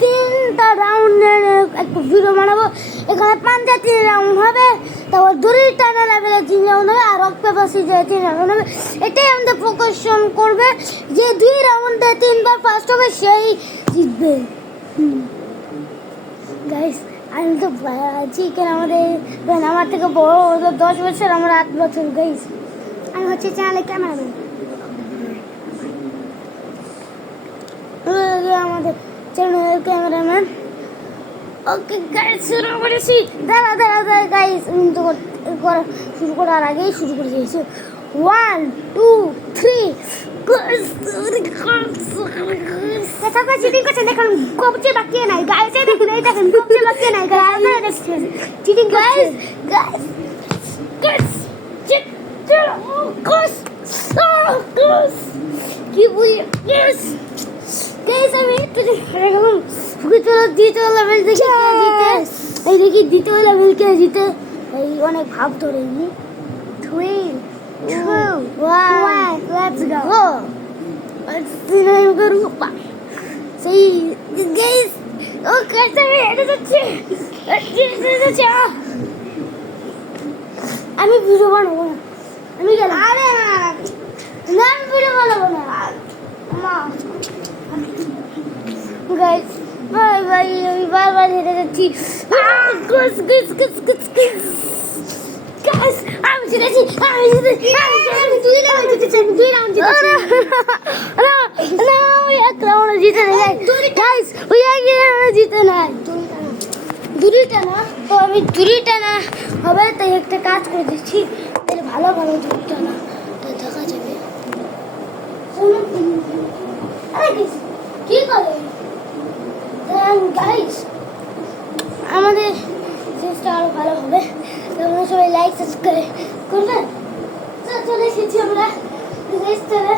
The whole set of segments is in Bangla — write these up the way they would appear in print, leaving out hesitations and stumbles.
তিনটা রাউন্ডের একটা ভিডিও বানাবো। এখানে পাঞ্জা 3 রাউন্ড হবে, তারপর দড়ি টানা লেভেলে 3 রাউন্ড হবে, আর রক পেপার সিজারে 3 রাউন্ড হবে। এটাই আমাদের ফোকাসন করবে, যে 2 রাউন্ডে 3বার ফার্স্ট হবে সেই জিতবে। গাইস আমি তো আছি কেন, আমার থেকে বড় 10 বছর, আমার 8 বছর। গাইস আমি হচ্ছে চ্যানেলে ক্যামেরাম্যান, আমাদের চ্যানেলের ক্যামেরাম্যান। ওকে গাইস শুরু করেছি। দাঁড়া গাইস, শুরু করার আগেই শুরু করে দিয়েছি। 1 2 3 চিটিং করছে দেখুন, কবচে বাকিয়ে নাই গাইস, দেখুন এই দেখেন কবচে বাকিয়ে নাই guys, cheating guys guys guys guys কি বুঝি গাইস গাইস আমি একটু হেরে গেলাম। দ্বিতীয় লেভেল থেকে জিতে, এই দেখি দ্বিতীয় লেভেল কে জিতে, এই অনেক ভাব ধরে নি। 3 2 1 লেটস গো। সেই গাইস ও কাছে হেরে যাচ্ছে, আমি ভিডিও বানাবো না, আমি গেলাম। আরে না আমি ভিডিও বানাবো না মা। গাইস বাই আমি বারবার হেরে যাচ্ছি। আমি জিতেছি, আমি 2 রাউন্ড জিতেছি, 2 রাউন্ড জিতেছি। না ওই 1 রাউন্ড জিতে নাই গাইস, ওই 1 রাউন্ড জিতে নাই। দুরিটা না তো আমি দুরিটা না হবে, তাই একটা কাজ করে দিচ্ছি, তাহলে ভালো দুরিটা না তাই দেখা যাবে। কি করে গাইস আমাদের চেষ্টা আরো ভালো হবে, তোমরা সবাই লাইক সাবস্ক্রাইব করবেন। চলে এসেছি আমরা রেজিস্টারে।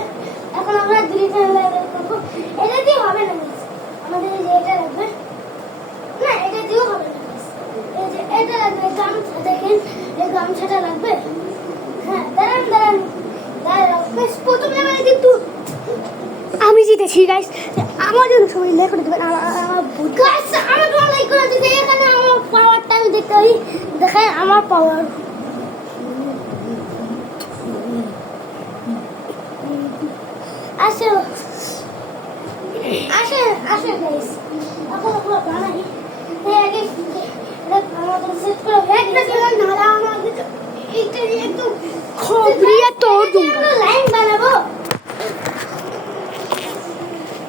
এখন আমরা দুইটা লেভেল করবো। এটা দিয়ে হবে না গাইস, আমাদের এই যে এটা লাগবে না, এটা দিয়েও হবে না গাইস। এই যে এটা লাগবে, গামছা দেখেন এই গামছাটা লাগবে। হ্যাঁ দাঁড়ান গাইস, প্রথম লেভেলে কিন্তু আমি জিতেছি গাইস। আমার জন্য সবাই লাইক করে দেবেন। গাইস আমার জন্য লাইক করে দিতে, এখানে আমার পাওয়ারটা আমি দেখতে পাই, দেখেন আমার পাওয়ার। আসে গাইস, এখন পুরো বানাই আগে আমাদের সেট করে একটা দিলাম না, আমাদের এইটা একটু খবরিয়া তোর দুঙ্গা লাইন বানাবো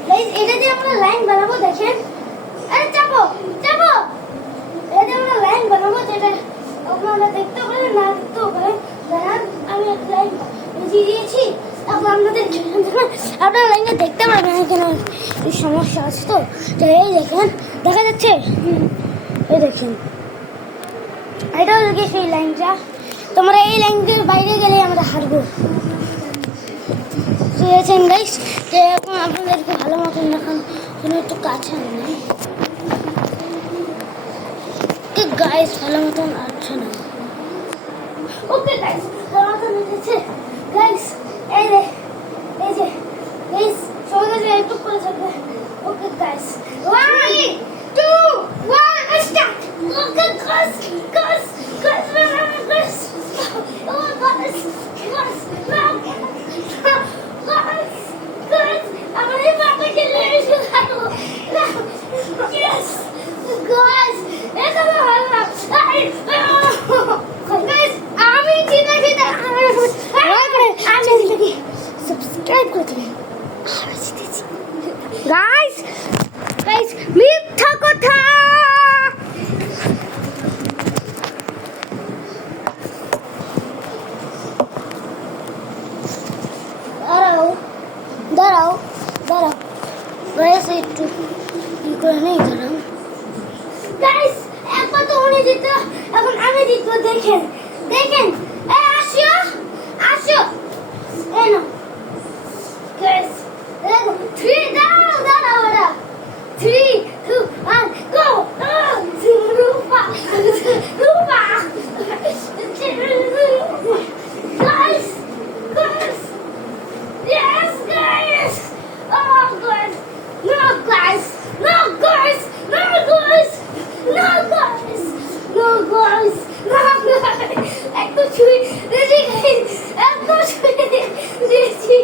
গাইস। এটা দিয়ে আমরা লাইন বানাবো, দেখেন। আরে চাপো এটা দিয়ে আমরা লাইন বানাবো, যেটা আপনারা দেখতে পারেন না দেখতেও পারেন। দেখেন আমি একটা লাইন বুঝিয়ে দিয়েছি, এখন আপনারা লাইনটা দেখতে পারবেন। এখানে এই সমস্যা আছে তো, এই দেখেন দেখা যাচ্ছে, এই দেখেন এটা হচ্ছে সেই লাইনটা। তোমরা এই লাইনটার বাইরে গেলে আমরা হারবো, বুঝেছেন গাইস। তো এখন আপনাদেরকে ভালো মতন দেখান জন্য একটু কাছে নেই গাইস, ভালো মতন আসছে না। ওকে গাইস ভালো মতন এসেছে গাইস। এই যে গাইস সবাই কাছে একটু করে থাকবে। Okay guys 1 2 1 start. Okay guys oh guys আমার এই পাপা খেলে এসে থাকো গাইস এটা তো ভালো না গাইস। আমি জিতেছি, আমি জিতেছি, সাবস্ক্রাইব করে দিবেন। আমি জিতেছি গাইস মিথ্যা কথা। দাঁড়াও গাইস একটু কি করে নেই, দাঁড়াও গাইস। একবার তো উনি জিততো, এখন আমি জিতবো। দেখেন আসো এই না গাইস। 3 দাঁড়াও 3 2 1 go. Rupa guys yes guys, oh guys, no guys guys একদম ছুঁয়ে একদম ছুঁয়ে দিয়েছি